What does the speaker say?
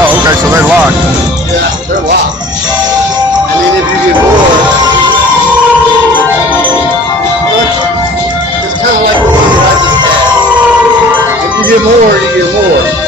Oh, okay, so they're locked. Yeah, they're locked. And then if you get more, it's kind of like the one that I just had. If you get more, you get more.